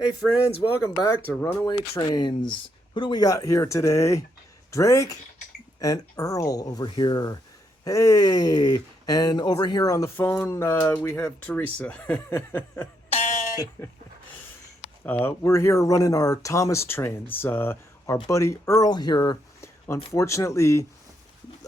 Hey friends, welcome back to Runaway Trains. Who do we got here today? Drake and Earl over here. Hey, and over here on the phone we have Teresa. We're here running our Thomas trains. Our buddy Earl here, unfortunately,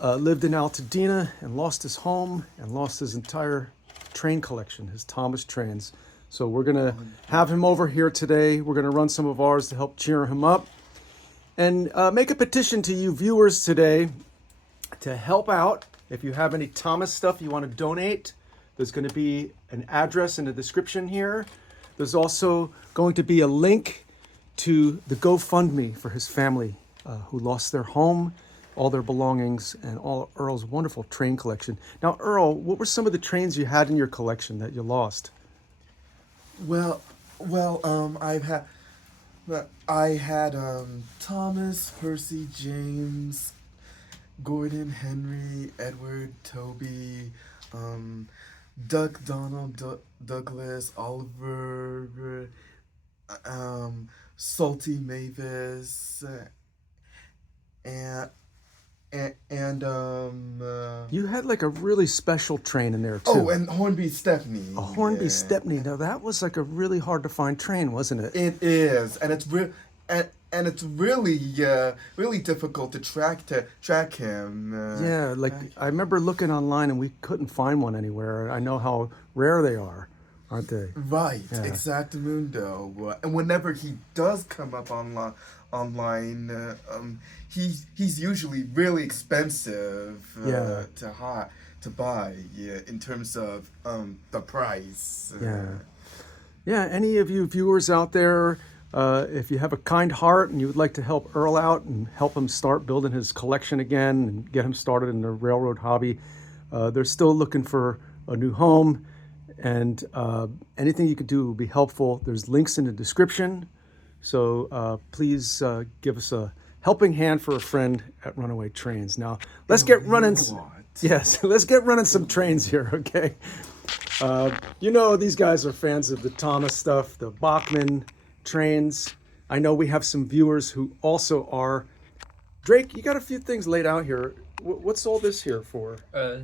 lived in Altadena and lost his home and lost his entire train collection, his Thomas trains. So we're going to have him over here today. We're going to run some of ours to help cheer him up. And make a petition to you viewers today to help out. If you have any Thomas stuff you want to donate, there's going to be an address in the description here. There's also going to be a link to the GoFundMe for his family who lost their home, all their belongings, and all Earl's wonderful train collection. Now, Earl, what were some of the trains you had in your collection that you lost? I had Thomas, Percy, James, Gordon, Henry, Edward, Toby, Doug, Donald, Douglas, Oliver, Salty, Mavis, and You had like a really special train in there too. oh, and Hornby Stepney. A Hornby Stepney. Now that was like a really hard to find train, wasn't it? It is, and it's it's really really difficult to track him. Yeah, like I remember looking online and we couldn't find one anywhere. I know how rare they are, aren't they? Right, Yeah. exactamundo. And whenever he does come up online, he's usually really expensive Yeah. to buy. Yeah, in terms of the price. Yeah, any of you viewers out there, if you have a kind heart and you would like to help Earl out and help him start building his collection again and get him started in the railroad hobby, they're still looking for a new home, and anything you could do will be helpful. There's links in the description, so please give us a helping hand for a friend at Runaway Trains. Now, let's get running. Yes, let's get running some trains here, okay? You know, these guys are fans of the Thomas stuff, the Bachman trains. I know we have some viewers who also are. Drake, you got a few things laid out here. What's all this here for? I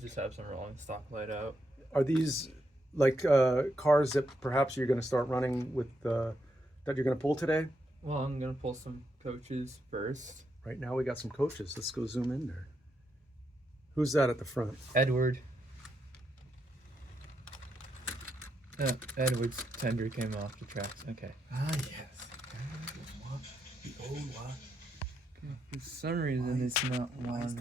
just have some rolling stock laid out. Are these like cars that perhaps you're going to start running with, that you're going to pull today? Well, I'm gonna pull some coaches first. Right now we got some coaches. Let's go zoom in there. Who's that at the front? Edward. Edward's tender came off the tracks. Okay. Ah, yes. The old one. For some reason, it's not one.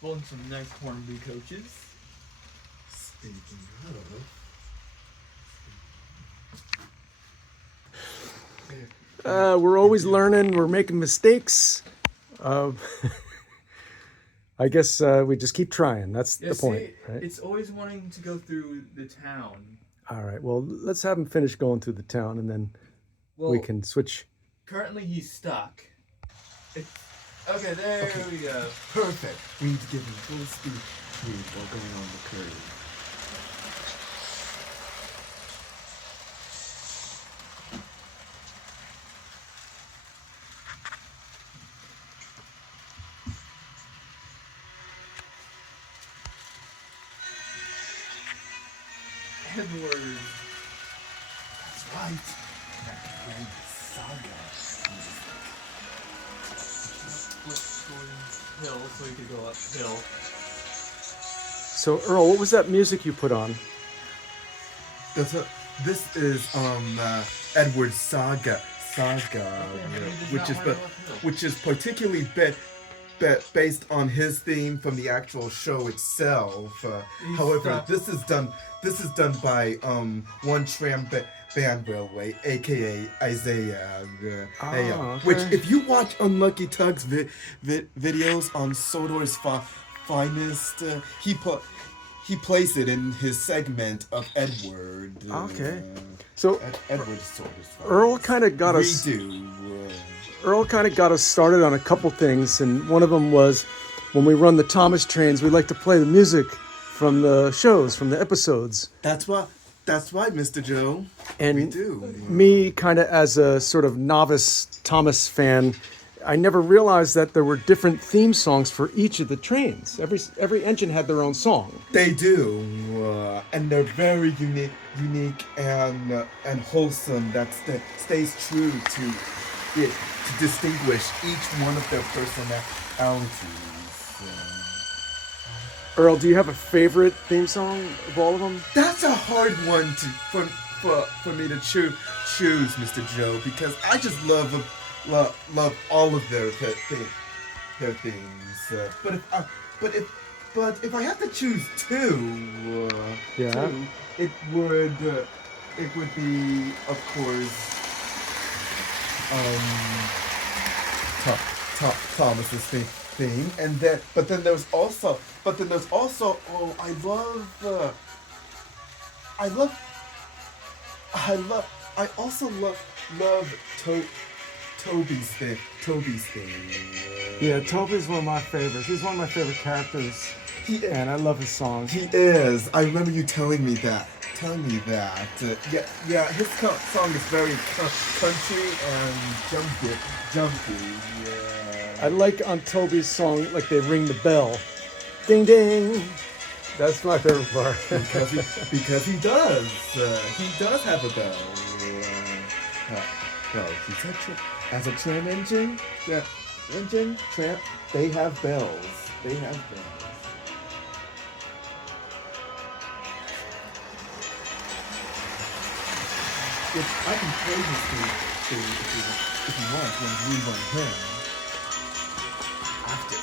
Pulling some nice Hornby coaches. Speaking of. We're always learning. We're making mistakes. I guess we just keep trying. That's the point, right? It's always wanting to go through the town. All right. Well, let's have him finish going through the town, and then we can switch. Currently, he's stuck. Okay, there we go. Perfect. We need to give him full speed while going on the curve. Edward. That's right. That great saga. Hill, so he could go uphill. So, Earl, what was that music you put on? This is Edward's saga, which is particularly based on his theme from the actual show itself. However, this is done by One Tram Band Railway, aka Isaiah. Okay. Which, if you watch Unlucky Tug's videos on Sodor's Finest, he plays it in his segment of Edward. Okay. So Edward's Sodor's Finest. Earl kind of got us. Redo. Earl kind of got us started on a couple things, and one of them was when we run the Thomas trains, we like to play the music from the shows, from the episodes. That's right, Mr. Joe. And We do. me, kind of as a sort of novice Thomas fan, I never realized that there were different theme songs for each of the trains. Every engine had their own song. They do, and they're very unique and wholesome. That stays true to distinguish each one of their personalities. Earl, do you have a favorite theme song of all of them? That's a hard one for me to choose, Mr. Joe, because I just love all of their things. But if I have to choose two, it would be, of course, Thomas's theme, and then there's also I also love Toby's theme. Yeah, Toby's one of my favorites. He's one of my favorite characters, and I love his songs. He is. I remember you telling me that. Yeah. His song is very country and jumpy. Yeah. I like on Toby's song, like they ring the bell. Ding ding. That's my favorite part. because he does. He does have a bell. No, as a tram engine, tram, they have bells. I can play this thing if you want when we run him. After.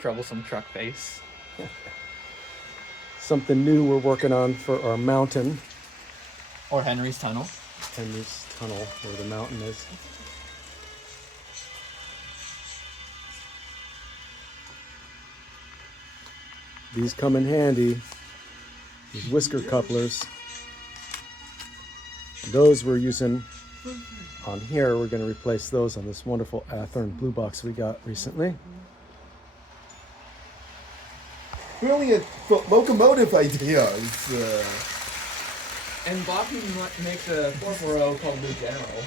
Troublesome truck face. Something new we're working on for our mountain. Or Henry's Tunnel. Henry's Tunnel, where the mountain is. These come in handy. These whisker couplers. Those we're using on here. We're going to replace those on this wonderful Athearn blue box we got recently. Brilliant locomotive ideas. And Bob can make the 440 called Blue General.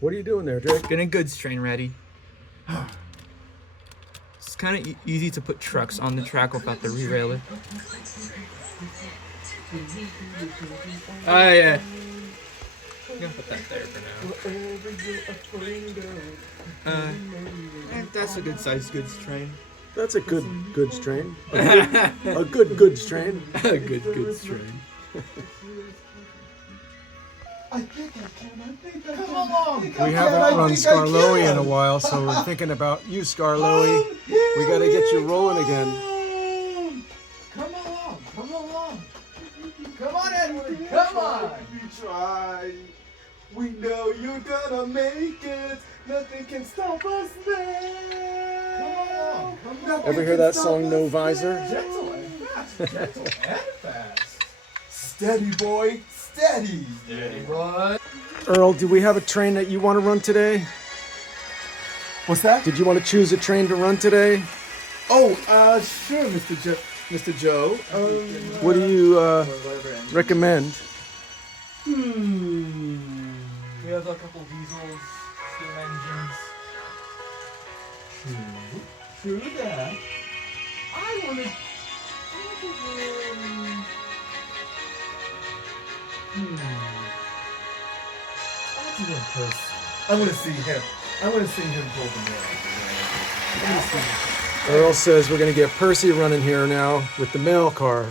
What are you doing there, Drake? Getting a goods train ready. It's kind of easy to put trucks on the track without the re-railer. Oh yeah. I'm gonna put that there for now. That's a good sized goods train. That's a good goods train. A good goods train. A good goods train. I think I can. Come along. We haven't run Scarloey in a while, so we're thinking about you, Scarloey. We got to get you rolling again. Come along. Come on, Edward. Come on. We try. We know you're gonna make it. Nothing can stop us now. Come on. Ever hear that song, No Visor? Gentle and fast. Gentle and fast. Steady, boy. Steady. Steady, boy. Earl, do we have a train that you want to run today? What's that? Did you want to choose a train to run today? Oh, sure, Mr. Mr. Joe. What do you Or whatever engine. recommend? We have a couple diesels, steam engines. True that. I want to. I want to see him. I want to see him pull the mail. I want to see him. Earl says we're going to get Percy running here now with the mail car.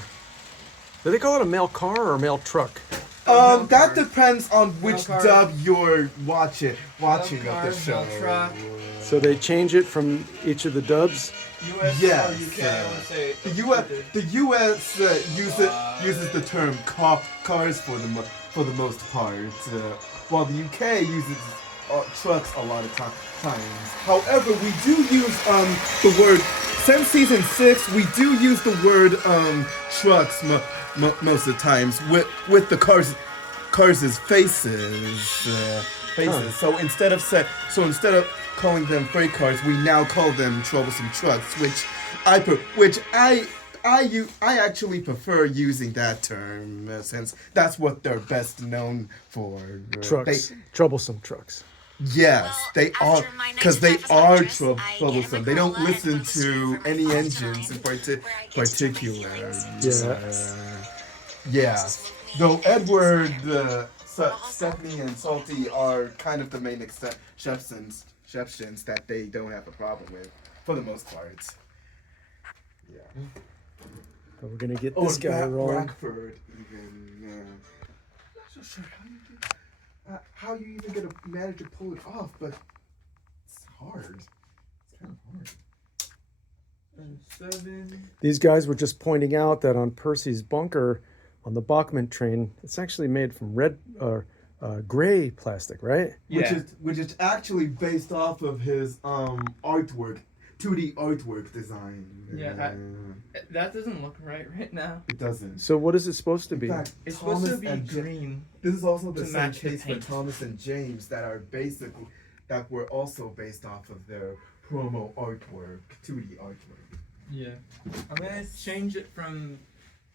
Do they call it a mail car or a mail truck? That depends on which car. dub you're watching of the show. Truck. So they change it from each of the dubs? US Yes, or UK, I want to say. The U.S. Uses the term cars for the most part, while the UK uses trucks a lot of times. However, we do use the word since season 6. We do use the word trucks most of the times with the cars' faces. Huh. So instead of calling them freight cars, we now call them troublesome trucks, which I actually prefer using that term since that's what they're best known for. Trucks. Troublesome trucks. Yes, they are, after my because next they office are address, I get troublesome. They my don't call listen from the store to for my any phone engines in time, where I get to do my particular. healings. Yeah. Though Edward, Stephanie, and Salty are kind of the main exceptions that they don't have a problem with, for the most part. Yeah. But we're going to get this guy rolling. Blackbird, even. Yeah. I'm not so sure how you even get to manage to pull it off, but it's hard. It's kind of hard. And 7. These guys were just pointing out that on Percy's bunker on the Bachman train, it's actually made from red or gray plastic, right? Yeah. Which is actually based off of his artwork, 2D artwork design. Yeah, that doesn't look right now. It doesn't. So what is it supposed to be? In fact, It's Thomas supposed to be and green. This is also the to same match the case for paint. Thomas and James that were also based off of their promo artwork, 2D artwork. Yeah. I'm gonna change it from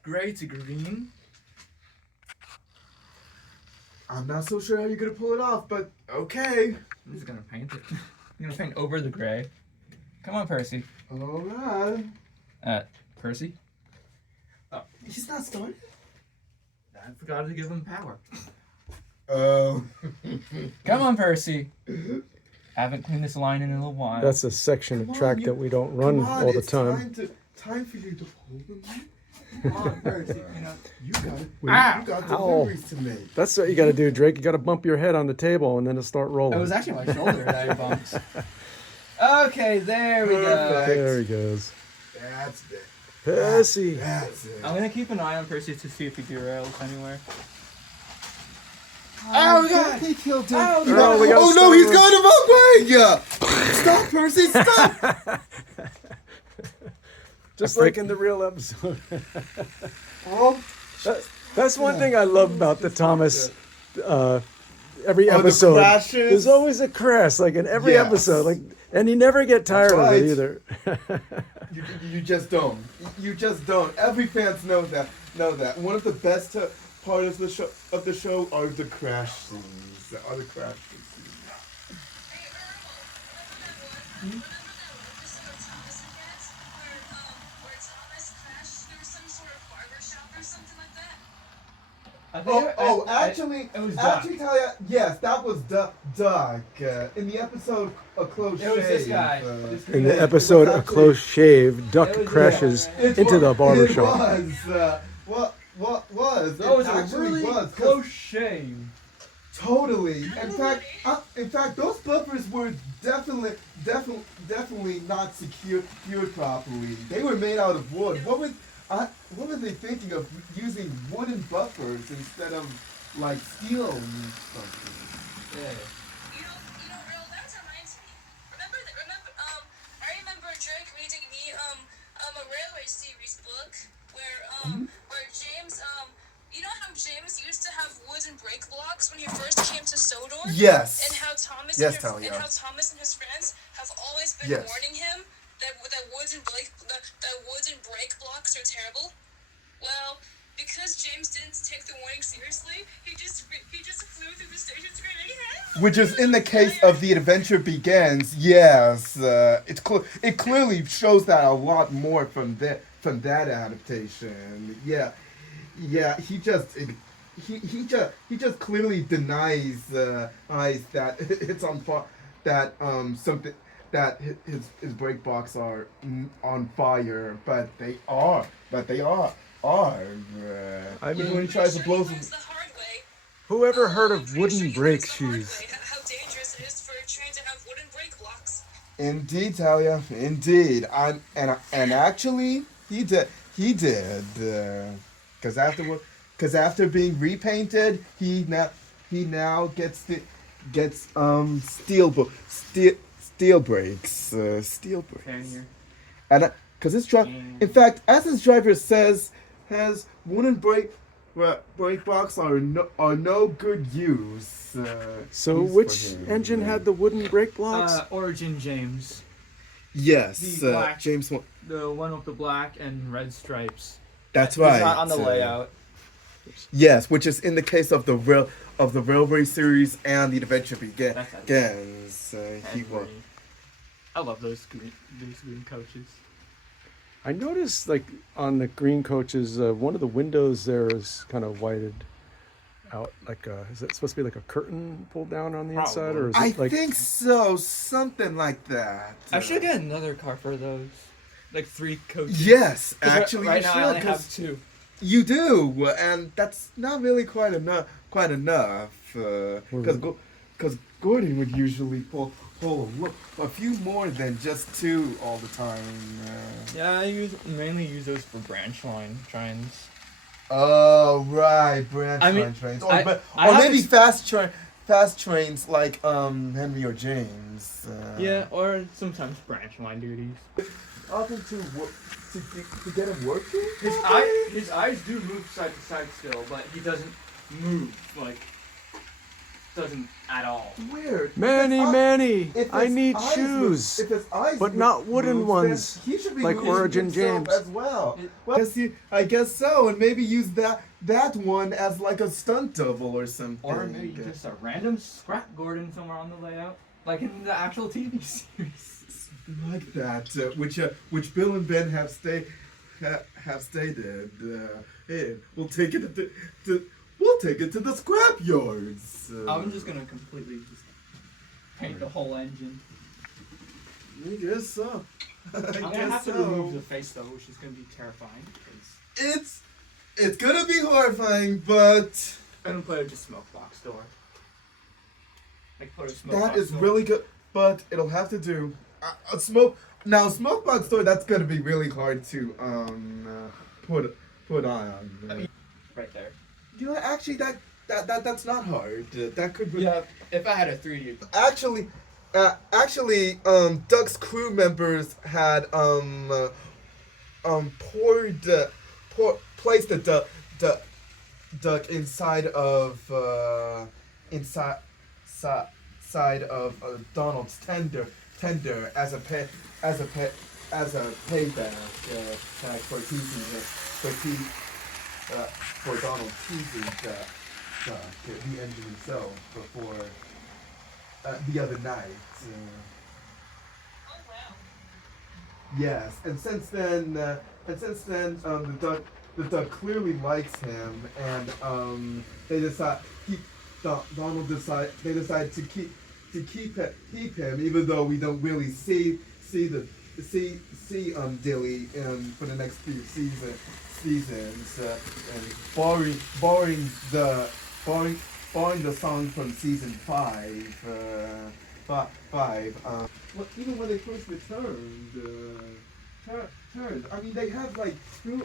gray to green. I'm not so sure how you're gonna pull it off, but okay. I'm just gonna paint it. I'm gonna paint over the gray. Come on, Percy. Alright. Percy? He's not started? I forgot to give him power. Oh. Come on, Percy. Haven't cleaned this line in a little while. That's a section of Come on, track you- that we don't run Come on, all the it's time. Time for you to pull them. Come on, Percy. You know. You got Ah! you got Ow. deliveries to make. That's what you got to do, Drake. You got to bump your head on the table and then it'll start rolling. It was actually my shoulder that I bumped. Okay, there we go. Perfect. There he goes. That's it. Percy. That's it. I'm gonna keep an eye on Percy to see if he derails anywhere. Oh God! He killed him. Oh, Earl, we gotta Oh no! He's start got him away! Stop, Percy! Stop! Just like in the real episode. Oh, That's one thing I love about the Thomas. Every Oh, the episode, crashes? there's always a crash, like in every Yes. episode, like, and you never get tired of right. it either. you just don't. You just don't. Every fans know that. One of the best parts of the show are the crash scenes. Are the crash scenes. Actually, it was Doc. Talia, yes, that was Doc. In the episode A Close Shave. It was this guy. In the it episode was A actually- Close Shave, Duck It was- crashes It into the was- barbershop. It was. What was? That was It a actually really was, 'cause- close shave. Totally. In fact, those buffers were definitely not secured properly. They were made out of wood. What were they thinking of using wooden buffers instead of like steel buffers? Yeah. You know, Earl, that reminds me. I remember Drake reading me a railway series book where James you know how James used to have wooden break blocks when he first came to Sodor? Yes. And how Thomas Yes, and, Talia. and how Thomas and his friends have always been Yes. warning him that wooden break that wooden brake blocks are terrible? Well, because James didn't take the warning seriously, he just flew through the station screaming, "Help!" Which is in the case of The Adventure Begins. Yes, it clearly shows that a lot more from that adaptation. Yeah, he just clearly denies that it's on that something that his brake box are on fire, but they are. I mean, When he tries to Sure, blow he some. learns the hard way. whoever heard I'm of pretty sure wooden he brake learns the hard shoes? way how dangerous it is for a train to have wooden brake blocks. Indeed, Talia. Indeed. And actually, he did. Because after being repainted, he now gets steel brakes. Steel brakes. Fan here. And because his driver, in fact, as his driver says, has wooden brake box are no good use. So use which for him. engine had the wooden brake blocks? Origin James. Yes, The black- James. The one with the black and red stripes. That's It's right. not on the layout. Yes, which is in the case of the Railway series and the Adventure Begins. He And was. green. I love those green coaches. I noticed, like, on the green coaches, one of the windows there is kind of whited out. Like, is it supposed to be like a curtain pulled down on the inside, or is it I like? think so, something like that. I should get another car for those. Like 3 coaches. Yes, 'Cause actually, right you now should. I only 'Cause have 2. you do, and that's not really quite enough. Because Gordon would usually pull a few more than just 2 all the time. Yeah, I mainly use those for branch line trains. Oh right, branch I mean, line trains, I or have maybe ex- fast trains like Henry or James. Yeah, or sometimes branch line duties. Often to get him working. His eyes do move side to side still, but he doesn't move doesn't at all. Weird. Manny, If I his need eyes shoes. If his eyes but not wooden moves, ones, then he should be like moving Origin himself James. as well. Well, I guess so, and maybe use that one as like a stunt double or something. Or maybe just a random scrap Gordon somewhere on the layout, like in the actual TV series. like that, which Bill and Ben have stated. Hey, we'll take it to the scrap yards. I'm just gonna completely just paint the whole engine. I guess so. I'm gonna have to remove the face though, which is gonna be terrifying because It's gonna be horrifying, but I'm gonna put a just smoke box door. Like put a smoke that box is door. really good. But it'll have to do a smoke box door. That's gonna be really hard to put on. Right there. You know, actually, that's not hard. That could be. Yeah, if I had a 3D. Actually, Duck's crew members had placed the duck inside of Donald's tender as a payback for Donald teasing the engine himself before the other night. Oh wow. Yes, and since then, the duck clearly likes him, and they decide they decide to keep him, even though we don't really see Dilly for the next few seasons, and barring the song from season 5. Well, even when they first returned, I mean, they have like three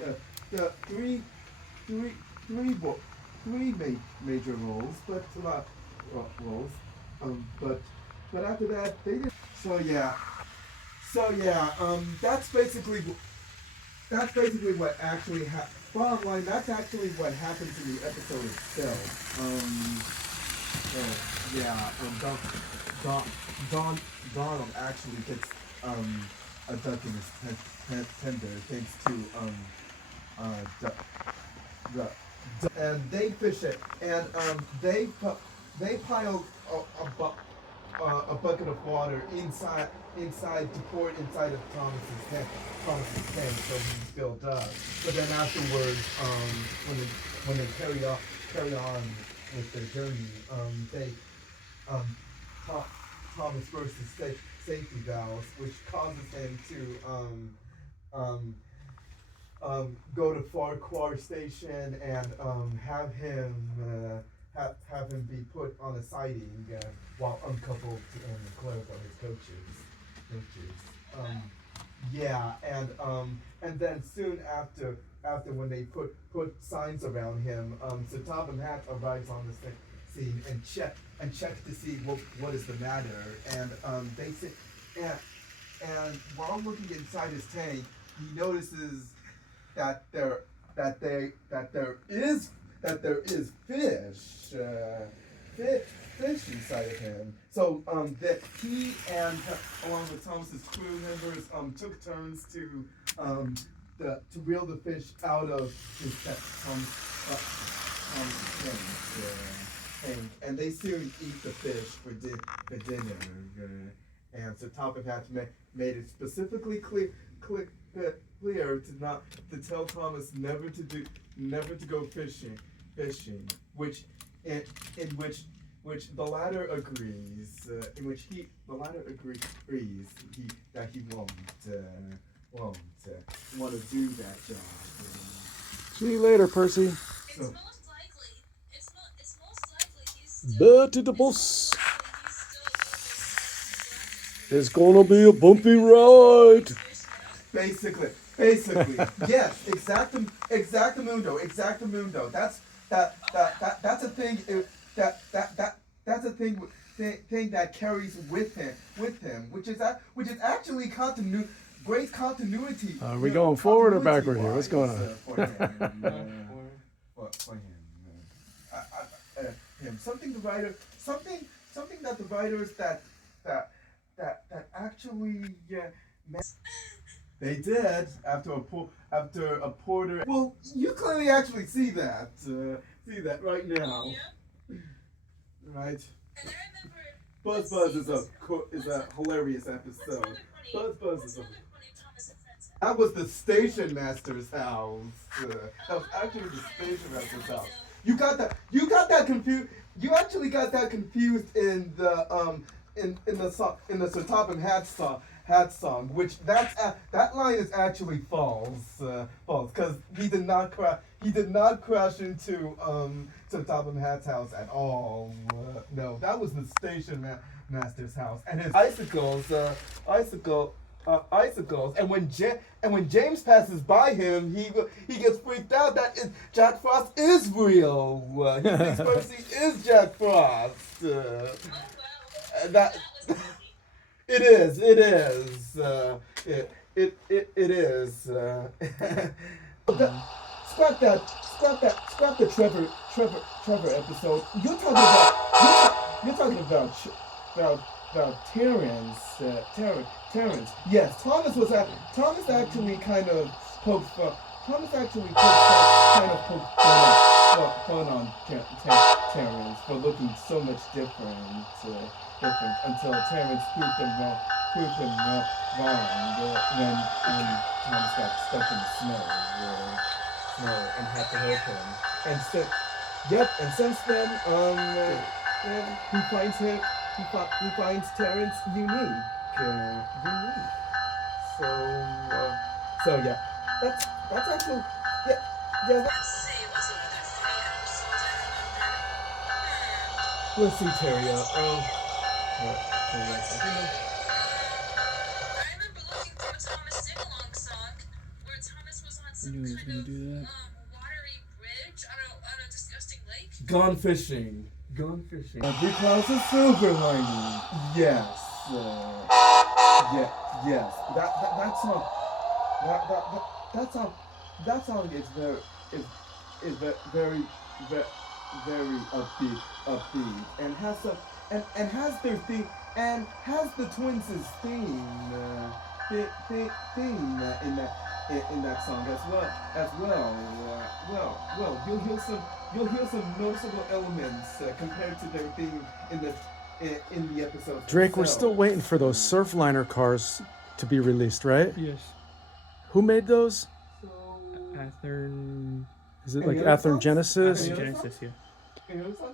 major roles, but a lot roles. But after that, they did. So yeah. That's basically what actually happened. Bottom line, that's actually what happens in the episode itself. Donald actually a duck in his tender, thanks to and they fish it, and they pile a bucket of water inside to pour it inside of Thomas's tank so he's filled up. But then afterwards, when they carry on with their journey, they Thomas bursts his safety valves, which causes him to go to Farquhar Station and have him be put on a siding while uncoupled and declared by his coaches. Yeah, and then soon after when they put signs around him, so Topham Hatt arrives on the scene and check to see what is the matter, and they say, and while looking inside his tank, he notices that there is fish inside of him. So that he and along with Thomas's crew members took turns to reel the fish out of his tank, and they soon eat the fish for dinner. And so Topham Hatt made it specifically clear to tell Thomas never to go fishing, which the latter agrees, that he won't want to do that job. See you later, Percy. It's most likely. It's most likely he's still. Back to the bus. It's gonna be a bumpy ride. Basically, yes, exactamundo. That's a thing. That's a thing that carries with him, which is actually great continuity. Are we going forward or backward here? What's going on? For him, something that the writers that actually they did after a porter. Well, you clearly actually see that right now, Yeah. right? And I remember. Buzz is a hilarious episode. Buzz is a. That was the station master's house. That was actually the station master's house. You got that confused. You actually got that confused in the Sir Topham Hatt song, which that line is actually false, because he did not crash into Sir Topham Hatt's house at all. No, that was the station master's house, and his icicles, and when James passes by him, he gets freaked out that Jack Frost is real. He thinks Percy is Jack Frost. Oh well. That was it is. It is. Scrap the Trevor episode. You're talking about Terrence. Terrence. Yes, Thomas actually kind of poked fun on Terrence for looking so much different until Terrence proved him wrong when Thomas got stuck in the snow and had to help him. And since then, he finds Terrence unique. So yeah, that's actually yeah. Let's see. What's another funny episode I remember? Let's see, Terry. I remember looking for a Thomas sing-along song where Thomas was on some kind of watery bridge on a disgusting lake. Gone fishing. Every cloud's a silver lining. Yes. Yes. That song is very upbeat, and has the twins' theme, theme in that song as well. You'll hear some noticeable elements compared to their theme in the episode. Drake, we're still waiting for those Surfliner cars to be released, right? Yes. Who made those? Athern. Is it like Athern Genesis? Genesis, yeah.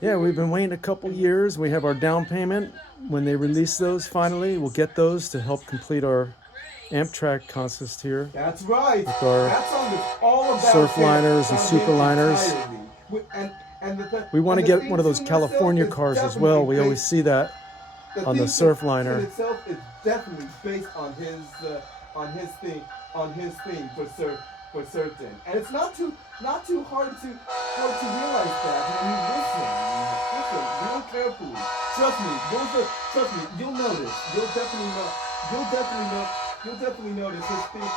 Yeah, we've been waiting a couple years. We have our down payment. When they release those finally, we'll get those to help complete our Amtrak consist here. That's right. With our That song is all about Surfliners and about him Superliners. entirely. We want to get one of those California cars as well. We always see that on the Surfliner. In itself is definitely based on his theme for certain, and it's not too hard to realize that when you listen real carefully. Trust me, you'll notice. You'll definitely notice his theme.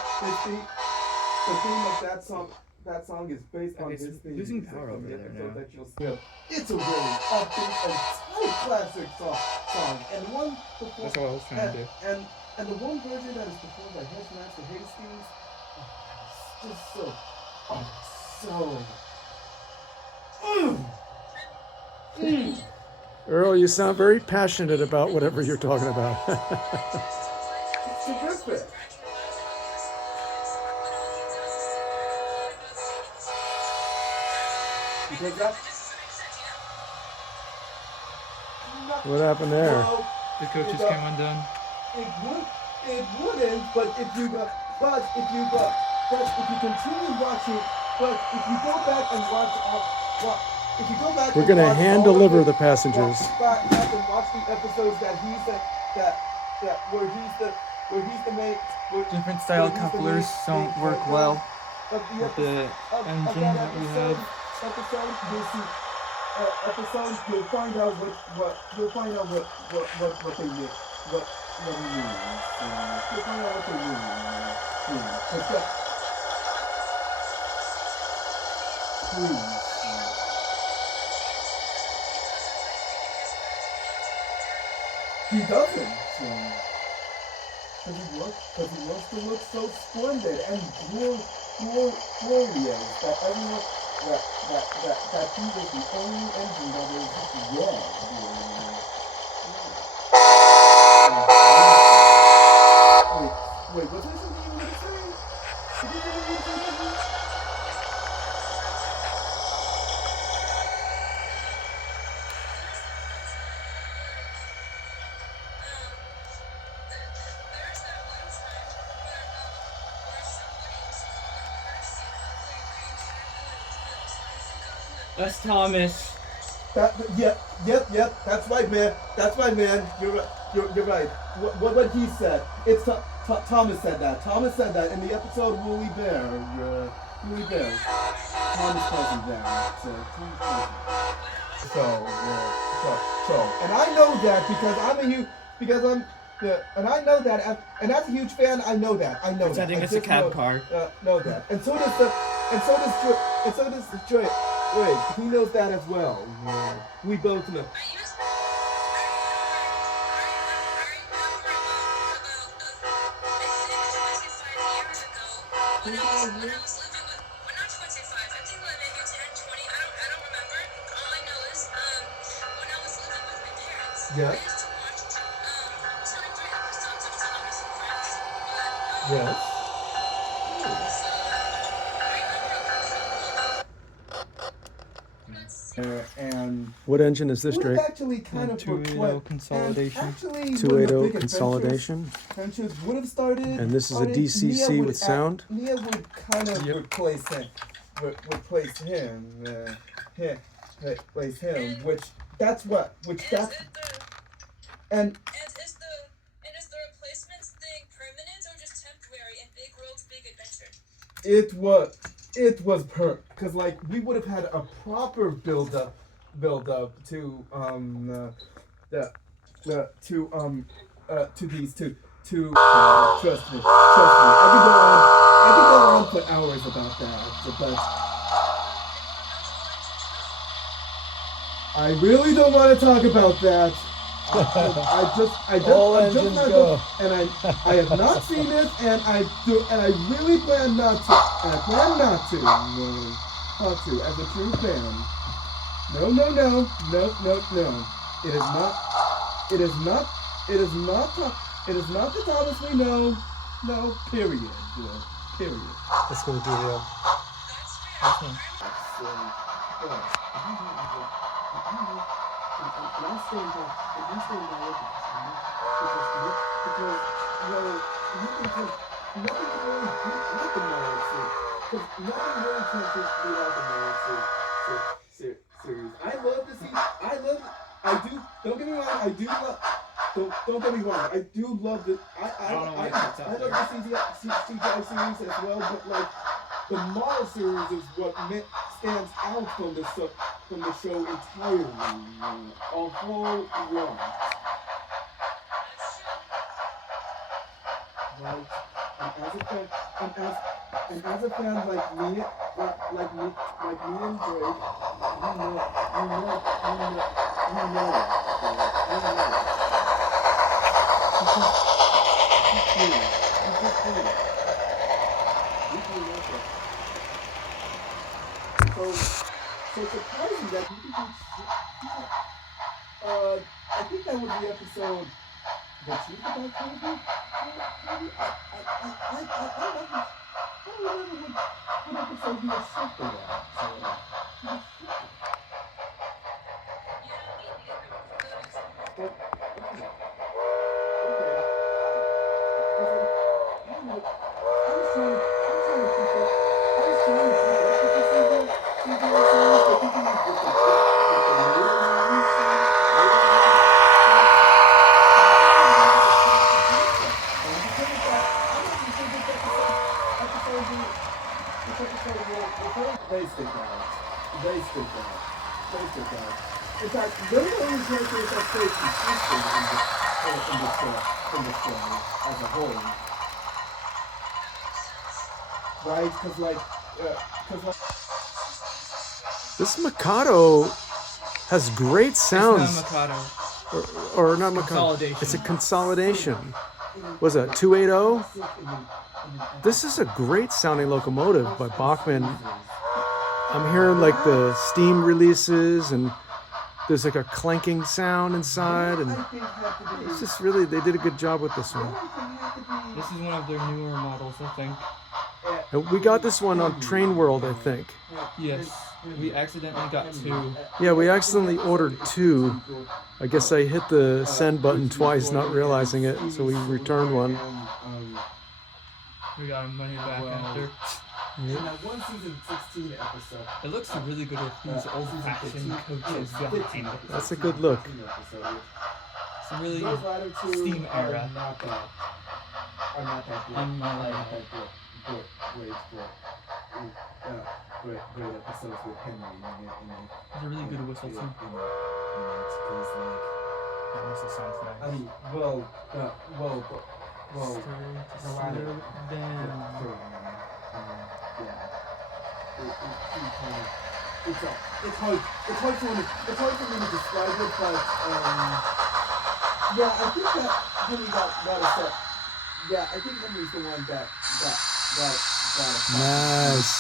The theme of that song. That song is based on his theme. Losing power over there now. That you'll see. It's a really upbeat and tight classic song, and one before. That's what I was trying to do. And the one version that is performed by Headmaster Hastings, just so. Earl, you sound very passionate about whatever you're talking about. It's terrific. Because that. What happened there? Well, The coaches came undone. It wouldn't, but if you continue watching, but if you go back and if you go back, We're going to hand deliver the passengers. Back and watch the episodes that where he's the main. Different style couplers don't work well with the engine that we have. Episode, you'll see. You'll find out what they mean. What he means. You'll find out what they mean. Please. He doesn't. Because he wants to look so splendid and glorious that everyone that he was the only engine that was red. Wait, was there something you were going to say? Did you say something? That's Thomas. Yep. That's right, man. You're right. What he said. It's Thomas said that. Thomas said that in the episode Woolly Bear. Thomas calls him that. So, and I know that and I know that, and as a huge fan, I know that. Pretending it's a cab car. Know that, and so does Joy. Wait, he knows that as well. Yeah. We both know. When I was living with, well, not 25, I think like maybe 10, 20, I don't remember. All I know is, when I was living with my parents, Yeah. I used to watch, 2 or 3 episodes of Thomas and Friends, but, Yes. so, I remember And What engine is this, would have Drake? actually kind of 280 consolidation. 280 consolidation. Adventures would have started. And this is a on it. DCC Nia would with sound? Nia would kind of replace him. Replace him. Which that's. and And is the replacements thing permanent or just temporary in Big World's Big Adventure? it was because like we would have had a proper build up to these two. Trust me. I could go on for hours about that, but I really don't want to talk about that. All I'm just engines not go. and I have not seen it, and I really plan not to. And I plan not to. Not to, as a true fan. No. It is not. It is not. It is not. It is not the Thomas we know. No. Period. Period. That's gonna be real. This one. Don't get me wrong. I do love. Don't get me wrong. I do love the. I don't know why it's up love there. the CGI series as well, but like the Marvel series is what stands out from the show entirely. A whole lot. Right. And as a fan like me and Drake, you know So surprising that I think that was the episode that you about Kobe. I don't remember what episode he was sick for that. They stick out. In fact, they're the only characters that stay consistent in the show as a whole. Right? Because This Mikado has great sounds. It's not Mikado. Or not Mikado. Consolidation. It's a consolidation. Was it 280? This is a great sounding locomotive by Bachmann. I'm hearing like the steam releases and there's like a clanking sound inside, and it's just really, they did a good job with this one. This is one of their newer models, I think. And we got this one on Train World, I think. Yes. We accidentally got 2. Yeah, we accidentally ordered 2. I guess I hit the send button twice, not realizing it, so we returned one. We got our money back after. in that one season 16 episode. It looks really good with these old-fashioned coaches behind it. That's a good look. It's a really Those latter two steam are era. not that good. In my Are not life. that good. Great episodes with Henry. It's a really good whistle too. That whistle sounds nice. Well. Stir them. It's hard for me to describe it, but yeah, I think that Henry got a set. Yeah, I think Henry's the one that Nice.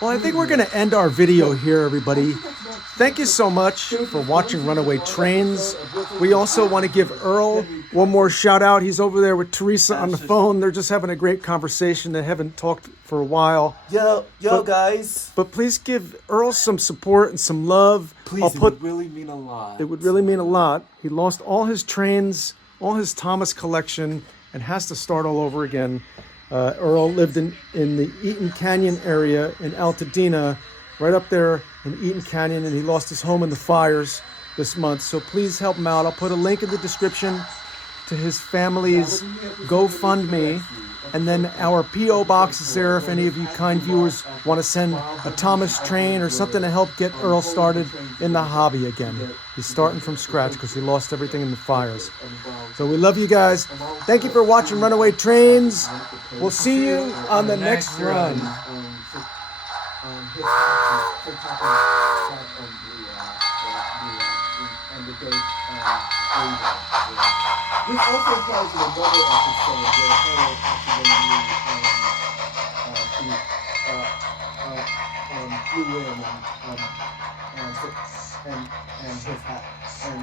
Well, I think we're going to end our video here, everybody. Thank you so much for watching Runaway Trains. We also want to give Earl one more shout out. He's over there with Teresa on the phone. They're just having a great conversation. They haven't talked for a while. Yo, guys. But please give Earl some support and some love. Please, it would really mean a lot. It would really mean a lot. He lost all his trains, all his Thomas collection, and has to start all over again. Earl lived in the Eaton Canyon area in Altadena, right up there in Eaton Canyon, and he lost his home in the fires this month. So please help him out. I'll put a link in the description to his family's GoFundMe, and then our P.O. box is there if any of you kind viewers want to send a Thomas train or something to help get Earl started in the hobby again. He's starting from scratch because he lost everything in the fires. So we love you guys. Thank you for watching Runaway Trains. We'll see you on the next run. on the day later. This also applies to another episode where Harold accidentally flew in and his hat and